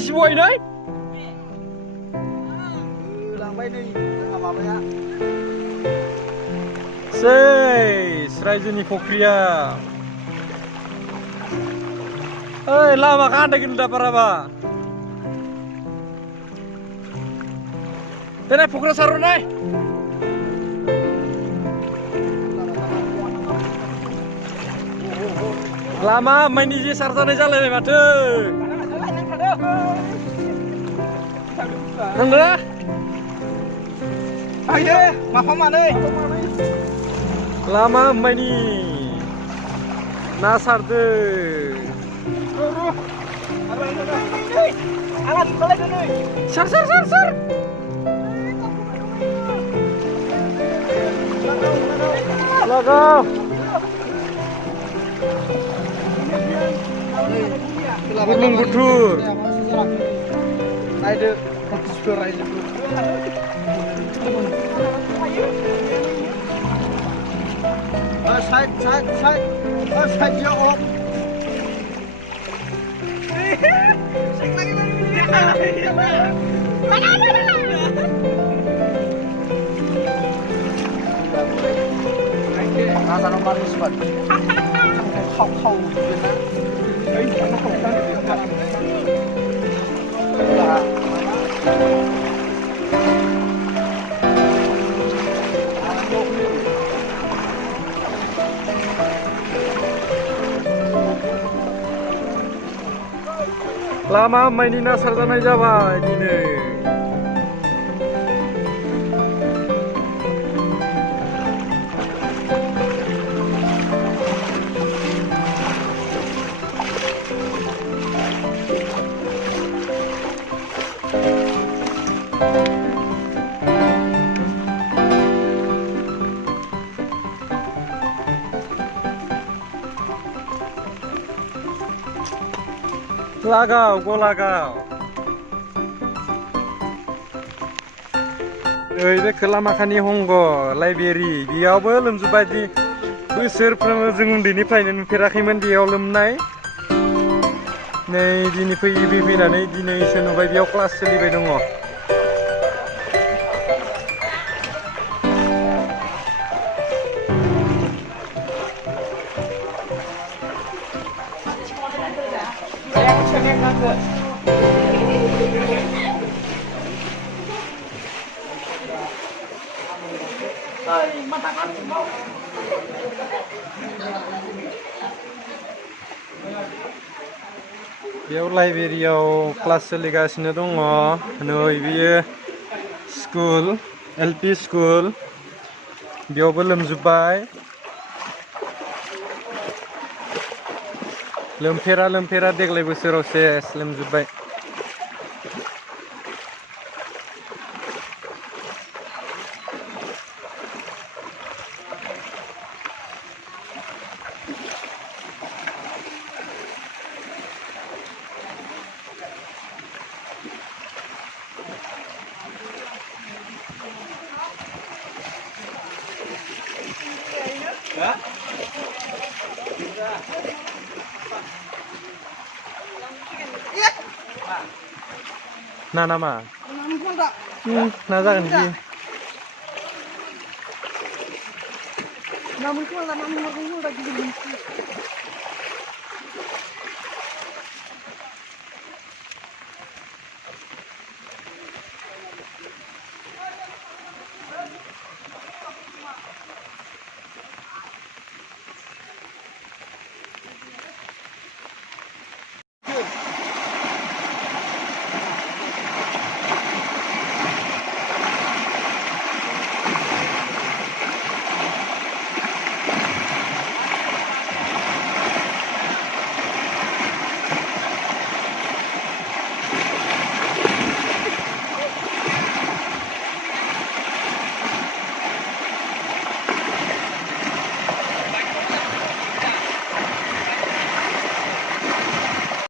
Si bụi đấy. Làm bay đi, làm vào đây á. Seis, रायजोनि फख्रिया. Oi, lama kan ada kita paraba. Tenai fukra saru nai. Lama main di sarjana jalan nih mate. Nengah. Ayo, maaf mana? Lama main di nasar deh. Alat balik dulu. Sar. Lagau. Gunung Budur. Ada explore aja dulu. Side dia op. Rasa nomor isbat. Kau. Lama main di nasar tanah Jawa ini. Lagau, go lagau. Bे खोला माखानि हंग library बेयावबो लोमजोबबाय दि बोसोरफ्रोमबो जों उन्दैनिफ्रायनो नुफेराखैमोन बेयाव लोमनाय नै दिनै फैनानै दिनैसो नुबाय बेयाव क्लास सोलिबाय दङ बेयाव लाइब्रेरियाव क्लास सोलिगासिनो दङ नै बियो स्कुल एलपि स्कुल बेयावबो लोमजोबबाय लोमफेरा देग्लाय बोसोराव सेस लोमजोबबाय Nah nama. Nah jangan sih. Namun kalau namun